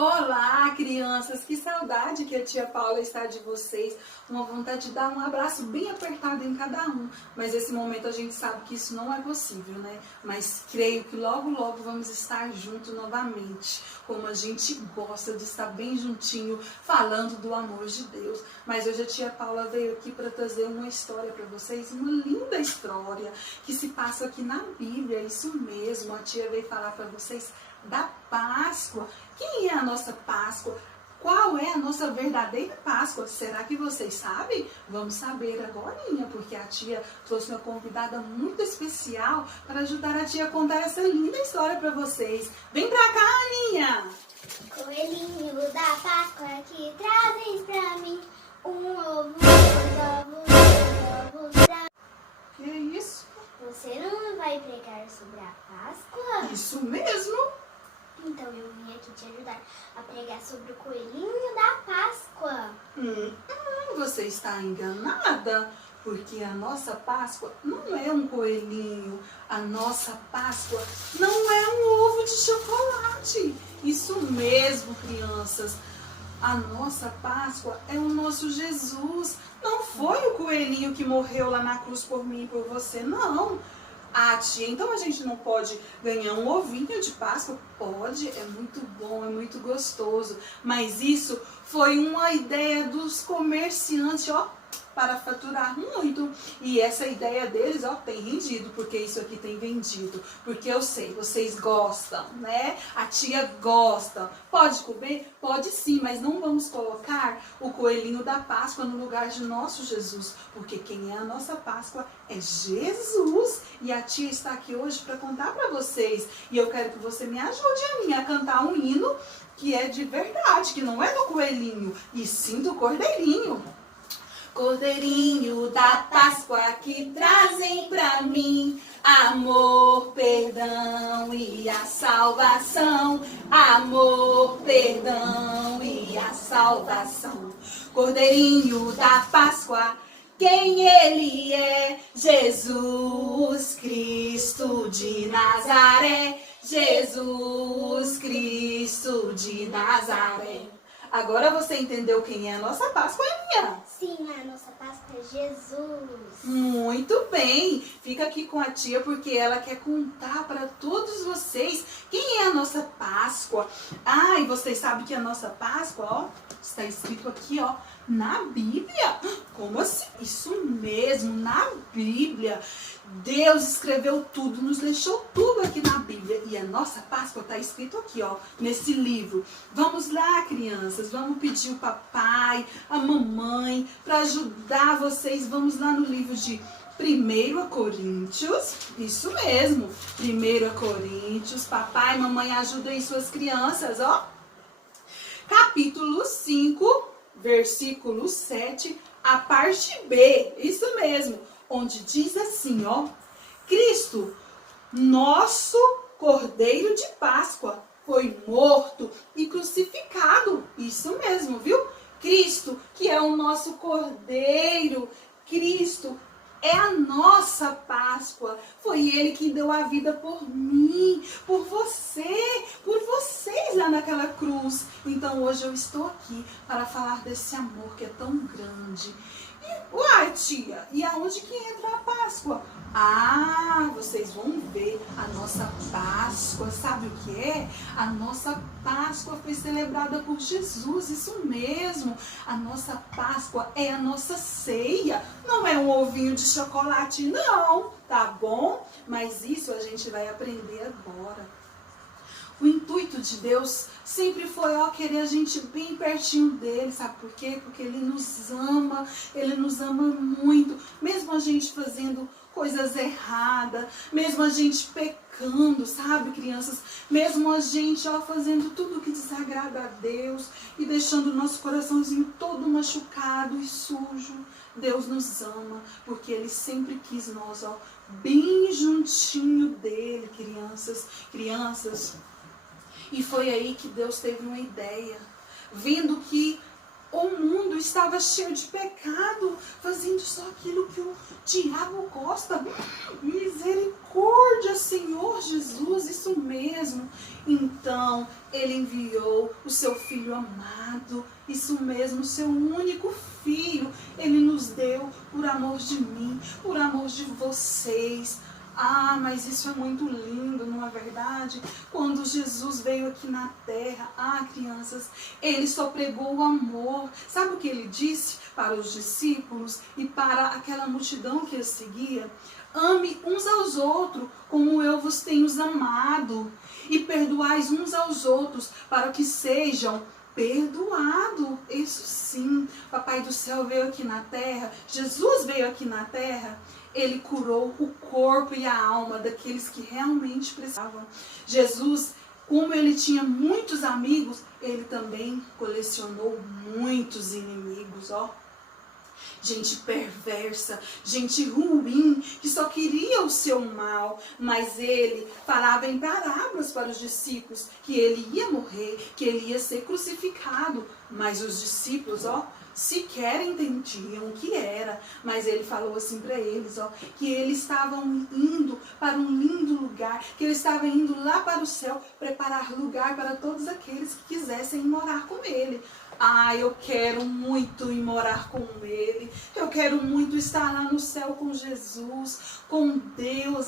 Olá, crianças! Que saudade que a tia Paula está de vocês. Uma vontade de dar um abraço bem apertado em cada um. Mas nesse momento a gente sabe que isso não é possível, né? Mas creio que logo, logo vamos estar juntos novamente. Como a gente gosta de estar bem juntinho, falando do amor de Deus. Mas hoje a tia Paula veio aqui para trazer uma história para vocês. Uma linda história que se passa aqui na Bíblia. Isso mesmo, a tia veio falar para vocês da Páscoa. Quem é a nossa Páscoa? Qual é a nossa verdadeira Páscoa? Será que vocês sabem? Vamos saber agora, porque a tia trouxe uma convidada muito especial para ajudar a tia a contar essa linda história para vocês. Vem pra cá, Aninha! Coelhinho da Páscoa que trazem pra mim um ovo, Que isso? Você não vai pregar sobre a Páscoa? Isso mesmo! Então eu vim aqui te ajudar a pregar sobre o coelhinho da Páscoa. Você está enganada, porque a nossa Páscoa não é um coelhinho, a nossa Páscoa não é um ovo de chocolate. Isso mesmo, crianças. A nossa Páscoa é o nosso Jesus. Não foi o coelhinho que morreu lá na cruz por mim e por você, não. Ah, tia, então a gente não pode ganhar um ovinho de Páscoa? Pode, é muito bom, é muito gostoso. Mas isso foi uma ideia dos comerciantes, ó, para faturar muito. E essa ideia deles, ó, tem rendido, porque isso aqui tem vendido. Porque eu sei, vocês gostam, né? A tia gosta. Pode comer? Pode sim, mas não vamos colocar o coelhinho da Páscoa no lugar de nosso Jesus. Porque quem é a nossa Páscoa é Jesus. E a tia está aqui hoje para contar para vocês. E eu quero que você me ajude a cantar um hino que é de verdade, que não é do coelhinho, e sim do cordeirinho. Cordeirinho da Páscoa que trazem pra mim amor, perdão e a salvação. Amor, perdão e a salvação. Cordeirinho da Páscoa, quem ele é? Jesus Cristo de Nazaré. Jesus Cristo de Nazaré. Agora você entendeu quem é a nossa Páscoa, Aninha? Sim, a nossa Páscoa é Jesus. Muito bem! Fica aqui com a tia porque ela quer contar para todos vocês quem é a nossa Páscoa. Ah, e vocês sabem que a nossa Páscoa, ó, está escrito aqui, ó, na Bíblia. Como assim? Isso mesmo, na Bíblia. Deus escreveu tudo, nos deixou tudo aqui na Bíblia. E a nossa Páscoa está escrito aqui, ó, nesse livro. Vamos lá, crianças, vamos pedir o papai, a mamãe, para ajudar vocês. Vamos lá no livro de 1 Coríntios, isso mesmo, 1 Coríntios, papai, mamãe, ajudem suas crianças, ó. Capítulo 5, versículo 7, a parte B, isso mesmo, onde diz assim, ó: Cristo, nosso Cordeiro de Páscoa, foi morto e crucificado. Isso mesmo, viu? Cristo, que é o nosso Cordeiro, Cristo é a nossa Páscoa. Foi Ele que deu a vida por mim, por você, por vocês lá naquela cruz. Então hoje eu estou aqui para falar desse amor que é tão grande. Uai, tia, e aonde que entra a Páscoa? Ah, vocês vão ver, a nossa Páscoa, sabe o que é? A nossa Páscoa foi celebrada por Jesus, isso mesmo. A nossa Páscoa é a nossa ceia, não é um ovinho de chocolate não, tá bom? Mas isso a gente vai aprender agora. O intuito de Deus sempre foi, ó, querer a gente bem pertinho dele, sabe por quê? Porque ele nos ama muito, mesmo a gente fazendo coisas erradas, mesmo a gente pecando, sabe, crianças? Mesmo a gente, ó, fazendo tudo que desagrada a Deus e deixando o nosso coraçãozinho todo machucado e sujo, Deus nos ama, porque Ele sempre quis nós, ó, bem juntinho dele, crianças. E foi aí que Deus teve uma ideia, vendo que O mundo estava cheio de pecado, fazendo só aquilo que o diabo gosta. Misericórdia, Senhor Jesus, isso mesmo. Então, ele enviou o seu Filho amado, isso mesmo, o seu único Filho. Ele nos deu por amor de mim, por amor de vocês. Ah, mas isso é muito lindo, não é verdade? Quando Jesus veio aqui na terra, crianças, ele só pregou o amor. Sabe o que ele disse para os discípulos e para aquela multidão que o seguia? Ame uns aos outros como eu vos tenho amado, e perdoais uns aos outros para que sejam perdoados. Isso sim, Papai do céu veio aqui na terra, Jesus veio aqui na terra. Ele curou o corpo e a alma daqueles que realmente precisavam. Jesus, como ele tinha muitos amigos, ele também colecionou muitos inimigos, Gente perversa, gente ruim, que só queria o seu mal. Mas ele falava em parábolas para os discípulos que ele ia morrer, que ele ia ser crucificado. Mas os discípulos, sequer entendiam o que era, mas ele falou assim para eles, que eles estavam indo para um lindo lugar, que eles estavam indo lá para o céu, preparar lugar para todos aqueles que quisessem morar com ele. Eu quero muito ir morar com ele, eu quero muito estar lá no céu com Jesus, com Deus.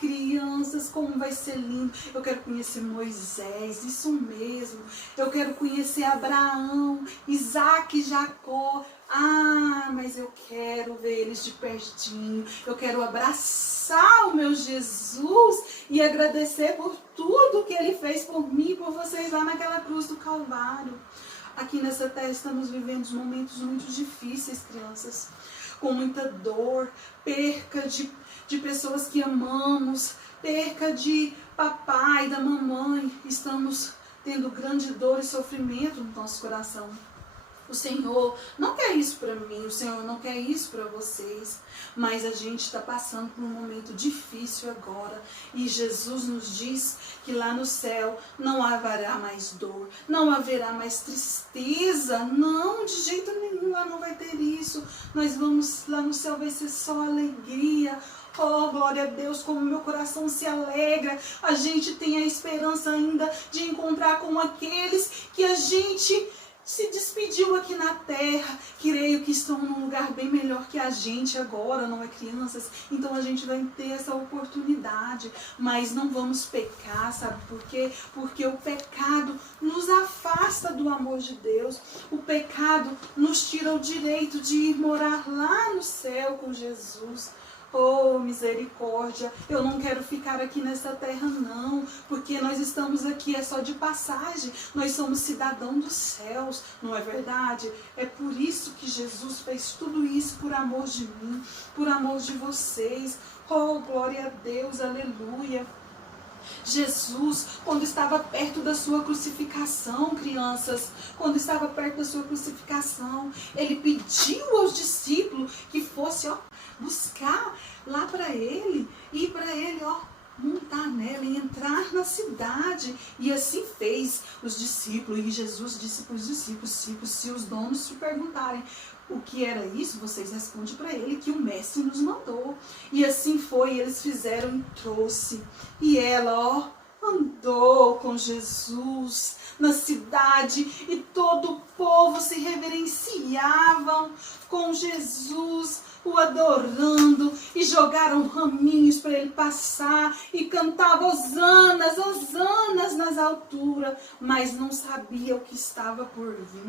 Crianças, como vai ser lindo. Eu quero conhecer Moisés, isso mesmo. Eu quero conhecer Abraão, Isaac e Jacó. Mas eu quero ver eles de pertinho. Eu quero abraçar o meu Jesus e agradecer por tudo que ele fez por mim e por vocês lá naquela cruz do Calvário. Aqui nessa terra estamos vivendo momentos muito difíceis, crianças, com muita dor, perca de pessoas que amamos, perca de papai, da mamãe. Estamos tendo grande dor e sofrimento no nosso coração. O Senhor não quer isso para mim, o Senhor não quer isso para vocês, mas a gente está passando por um momento difícil agora, e Jesus nos diz que lá no céu não haverá mais dor, não haverá mais tristeza, não, de jeito nenhum, lá não vai ter isso. Nós vamos, lá no céu vai ser só alegria. Glória a Deus, como meu coração se alegra. A gente tem a esperança ainda de encontrar com aqueles que a gente se despediu aqui na terra. Creio que estão num lugar bem melhor que a gente agora, não é, crianças? Então a gente vai ter essa oportunidade, mas não vamos pecar, sabe por quê? Porque o pecado nos afasta do amor de Deus. O pecado nos tira o direito de ir morar lá no céu com Jesus. Misericórdia, eu não quero ficar aqui nessa terra não, porque nós estamos aqui, é só de passagem, nós somos cidadãos dos céus, não é verdade? É por isso que Jesus fez tudo isso, por amor de mim, por amor de vocês. Glória a Deus, aleluia. Jesus, quando estava perto da sua crucificação, crianças, quando estava perto da sua crucificação, ele pediu aos discípulos que fosse, buscar lá para ele, e para ele, montar nela e entrar na cidade. E assim fez os discípulos. E Jesus disse para os discípulos, se os donos te perguntarem o que era isso, vocês respondem para ele que o mestre nos mandou. E assim foi, eles fizeram e trouxe. E ela, andou com Jesus na cidade, e todo o povo se reverenciavam com Jesus, o adorando, e jogaram raminhos para ele passar, e cantava hosanas, hosanas nas alturas, mas não sabia o que estava por vir.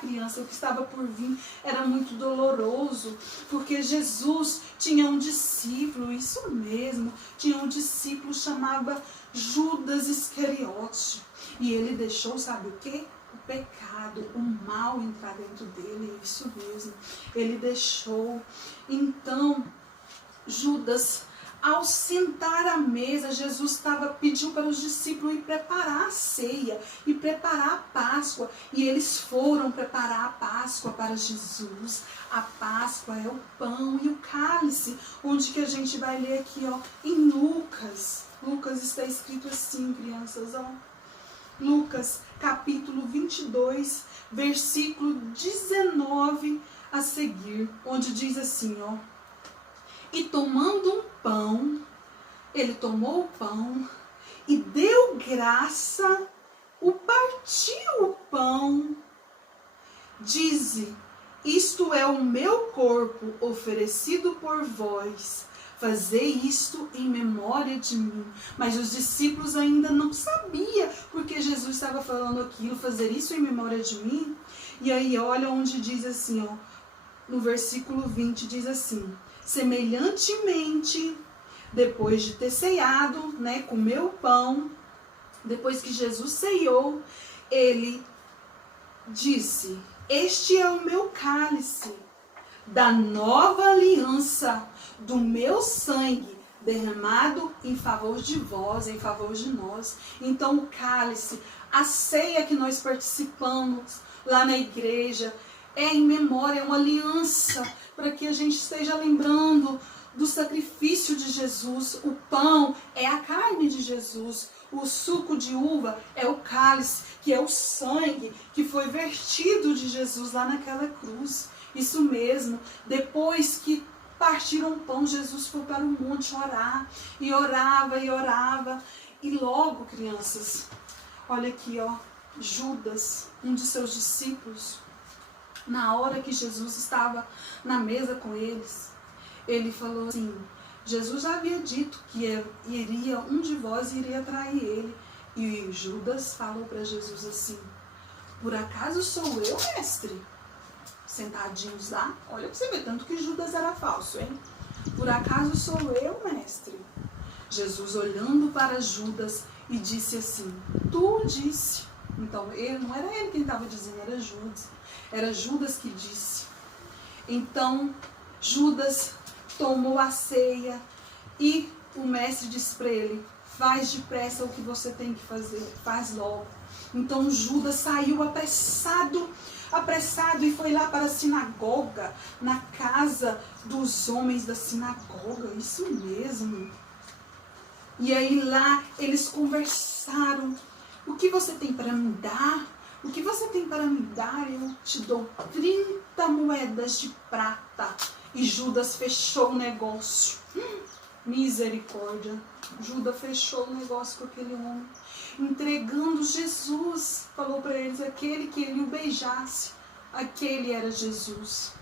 Criança, o que estava por vir era muito doloroso, porque Jesus tinha um discípulo, isso mesmo, tinha um discípulo chamado Judas Iscariote, e ele deixou, sabe o quê? O pecado, o mal entrar dentro dele, isso mesmo, ele deixou. Então, Judas, ao sentar à mesa, Jesus pediu para os discípulos ir preparar a ceia e preparar a Páscoa, e eles foram preparar a Páscoa para Jesus. A Páscoa é o pão e o cálice, onde que a gente vai ler aqui, em Lucas. Lucas está escrito assim, crianças, Lucas, capítulo 22, versículo 19 a seguir, onde diz assim, ó. E tomando um pão, ele tomou o pão e deu graça, partiu o pão, dize, isto é o meu corpo oferecido por vós, fazei isto em memória de mim. Mas os discípulos ainda não sabiam porque Jesus estava falando aquilo, fazer isso em memória de mim. E aí olha onde diz assim, ó, no versículo 20 diz assim, semelhantemente, depois de ter ceiado, né, comeu o pão, depois que Jesus ceiou, ele disse, este é o meu cálice da nova aliança, do meu sangue derramado em favor de vós, em favor de nós. Então o cálice, a ceia que nós participamos lá na igreja, é em memória, é uma aliança, para que a gente esteja lembrando do sacrifício de Jesus. O pão é a carne de Jesus. O suco de uva é o cálice, que é o sangue que foi vertido de Jesus lá naquela cruz. Isso mesmo. Depois que partiram o pão, Jesus foi para o monte orar. E orava, e orava. E logo, crianças, olha aqui, ó, Judas, um de seus discípulos, na hora que Jesus estava na mesa com eles, ele falou assim, Jesus já havia dito que iria, um de vós iria trair ele. E Judas falou para Jesus assim, por acaso sou eu, mestre? Sentadinhos lá, olha para você ver, tanto que Judas era falso, hein? Por acaso sou eu, mestre? Jesus olhando para Judas e disse assim, tu disse. Então, não era ele quem estava dizendo, era Judas. Era Judas que disse. Então, Judas tomou a ceia e o mestre disse para ele, faz depressa o que você tem que fazer, faz logo. Então Judas saiu apressado e foi lá para a sinagoga, na casa dos homens da sinagoga, isso mesmo. E aí lá eles conversaram, o que você tem para me dar? O que você tem para me dar? Eu te dou 30 moedas de prata. E Judas fechou o negócio. Misericórdia. Judas fechou o negócio com aquele homem. Entregando Jesus. Falou para eles, aquele que ele o beijasse. Aquele era Jesus.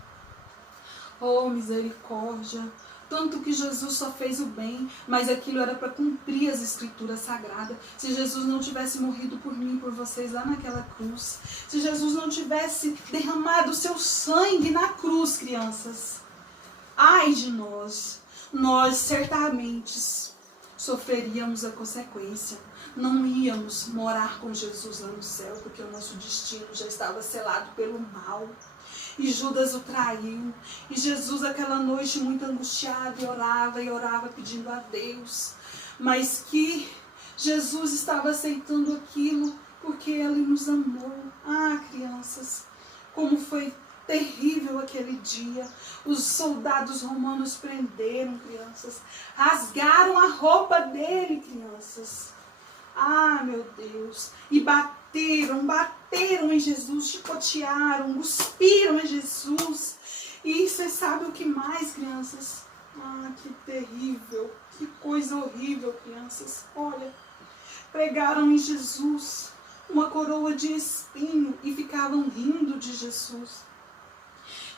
Oh, misericórdia. Tanto que Jesus só fez o bem, mas aquilo era para cumprir as escrituras sagradas. Se Jesus não tivesse morrido por mim, por vocês lá naquela cruz, se Jesus não tivesse derramado o seu sangue na cruz, crianças, ai de nós certamente sofreríamos a consequência. Não íamos morar com Jesus lá no céu, porque o nosso destino já estava selado pelo mal. E Judas o traiu. E Jesus aquela noite muito angustiado e orava pedindo a Deus. Mas que Jesus estava aceitando aquilo porque Ele nos amou. Ah, crianças, como foi terrível aquele dia. Os soldados romanos prenderam, crianças. Rasgaram a roupa dele, crianças. Ah, meu Deus. E bateram em Jesus, chicotearam, cuspiram em Jesus. E vocês sabem o que mais, crianças? Ah, que terrível, que coisa horrível, crianças. Olha, pregaram em Jesus uma coroa de espinho e ficavam rindo de Jesus.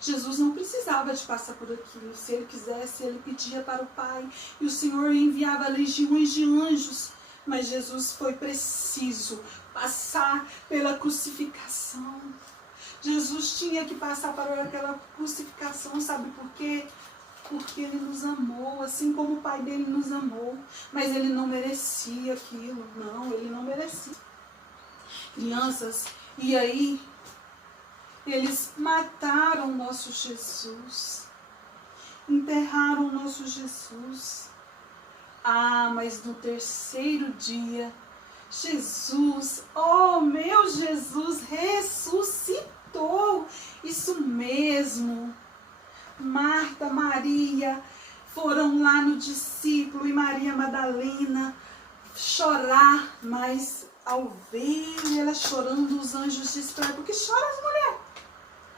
Jesus não precisava de passar por aquilo. Se ele quisesse, ele pedia para o Pai. E o Senhor enviava legiões de anjos. Mas Jesus foi preciso passar pela crucificação. Jesus tinha que passar por aquela crucificação, sabe por quê? Porque Ele nos amou, assim como o Pai dele nos amou. Mas Ele não merecia aquilo. Não, Ele não merecia. Crianças, e aí eles mataram o nosso Jesus. Enterraram o nosso Jesus. Ah, mas no terceiro dia, Jesus, oh meu Jesus, ressuscitou. Isso mesmo. Marta, Maria foram lá no discípulo e Maria Madalena chorar, mas ao ver ela chorando, os anjos disseram: por que choras, mulher?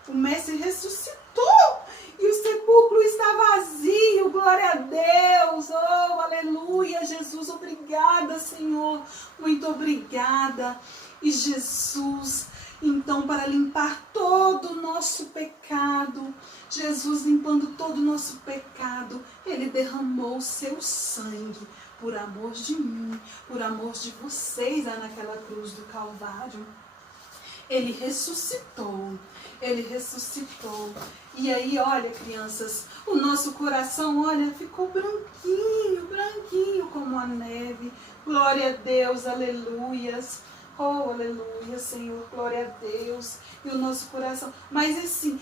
O mestre ressuscitou e o sepulcro está vazio. Glória a Deus. Oh, aleluia. Jesus, obrigada, Senhor. Muito obrigada. E Jesus, então, para limpar todo o nosso pecado, Jesus limpando todo o nosso pecado, Ele derramou o seu sangue por amor de mim, por amor de vocês lá naquela cruz do Calvário. Ele ressuscitou. Ele ressuscitou. E aí, olha, crianças, o nosso coração, olha, ficou branquinho, branquinho como a neve. Glória a Deus, aleluias. Oh, aleluia, Senhor, glória a Deus. E o nosso coração. Mas assim,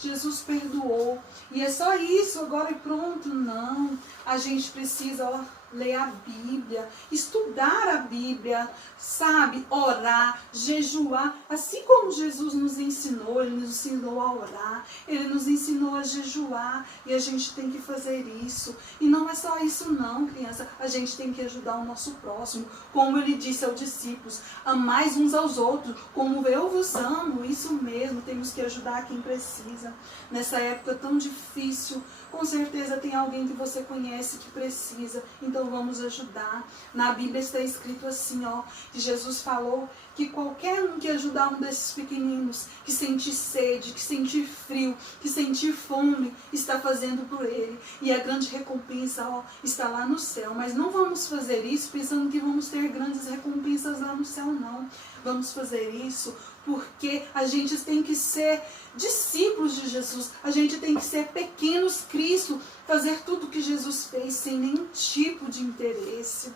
Jesus perdoou. E é só isso, agora e pronto. Não. A gente precisa, ó, ler a Bíblia, estudar a Bíblia, sabe? Orar, jejuar. Assim como Jesus nos ensinou, Ele nos ensinou a orar, Ele nos ensinou a jejuar. E a gente tem que fazer isso. E não é só isso não, criança. A gente tem que ajudar o nosso próximo. Como Ele disse aos discípulos, amais uns aos outros, como eu vos amo. Isso mesmo, temos que ajudar quem precisa. Nessa época tão difícil, com certeza tem alguém que você conhece que precisa. Então vamos ajudar. Na Bíblia está escrito assim, ó, que Jesus falou que qualquer um que ajudar um desses pequeninos, que sentir sede, que sentir frio, que sentir fome, está fazendo por ele. E a grande recompensa, ó, está lá no céu. Mas não vamos fazer isso pensando que vamos ter grandes recompensas lá no céu, não. Vamos fazer isso porque a gente tem que ser discípulos de Jesus. A gente tem que ser pequenos Cristo, fazer tudo que Jesus fez sem nenhum tipo de interesse.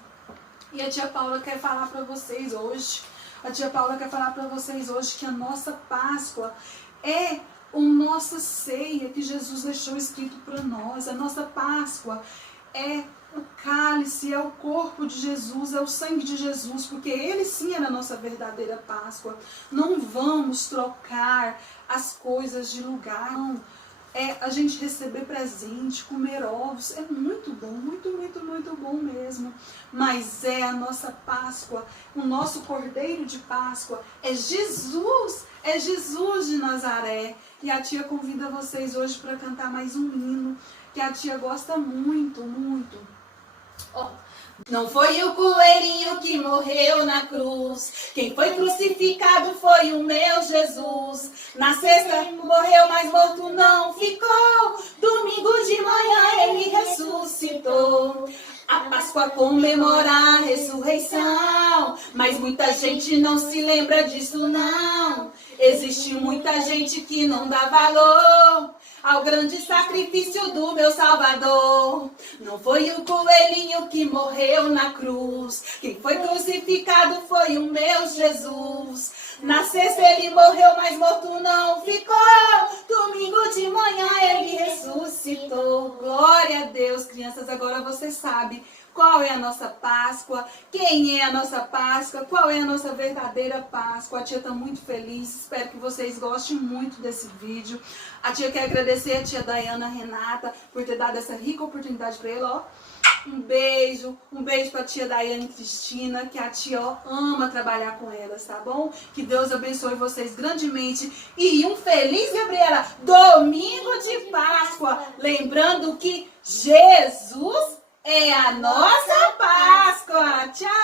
E a tia Paula quer falar para vocês hoje. A tia Paula quer falar para vocês hoje que a nossa Páscoa é a nossa ceia que Jesus deixou escrito para nós. A nossa Páscoa é o cálice, é o corpo de Jesus, é o sangue de Jesus, porque Ele sim é a nossa verdadeira Páscoa. Não vamos trocar as coisas de lugar, não. É a gente receber presente, comer ovos, é muito bom, muito, muito, muito bom mesmo. Mas é a nossa Páscoa, o nosso Cordeiro de Páscoa, é Jesus de Nazaré. E a tia convida vocês hoje para cantar mais um hino, que a tia gosta muito, muito. Ó. Não foi o coelhinho que morreu na cruz, quem foi crucificado foi o meu Jesus. Na sexta morreu, mas morto não ficou, domingo de manhã ele ressuscitou. A Páscoa comemora a ressurreição, mas muita gente não se lembra disso não. Existe muita gente que não dá valor ao grande sacrifício do meu Salvador. Não foi o coelhinho que morreu na cruz, quem foi crucificado foi o meu Jesus. Na sexta ele morreu, mas morto não ficou, domingo de manhã ele ressuscitou. Glória a Deus, crianças, agora você sabe qual é a nossa Páscoa, quem é a nossa Páscoa, qual é a nossa verdadeira Páscoa. A tia está muito feliz, espero que vocês gostem muito desse vídeo. A tia quer agradecer a tia Dayana Renata por ter dado essa rica oportunidade para ela, ó. Um beijo para a tia Daiane Cristina, que a tia, ó, ama trabalhar com elas, tá bom? Que Deus abençoe vocês grandemente. E um feliz, Gabriela, domingo de Páscoa. Lembrando que Jesus é a nossa Páscoa. Tchau!